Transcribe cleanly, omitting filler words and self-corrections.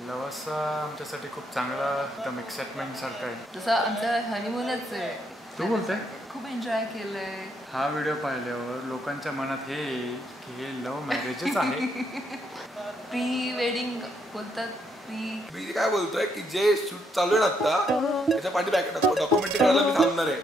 Love आमच्यासाठी खूप चांगला एकदम एक्साइटमेंट सारखा आहे. जसं आमचा हनीमूनच आहे. तू बोलते खूप एन्जॉय केलंय. हा व्हिडिओ पाहिल्यावर लोकांच्या मनात हे येईल की हे लव्ह मॅरेजच आहे. प्री वेडिंग बोलतात. मी काय बोलतोय की जे शूट चालू आहे ना आता त्याच्या पाठी डॉक्युमेंटरी करायला मी थांबणार आहे.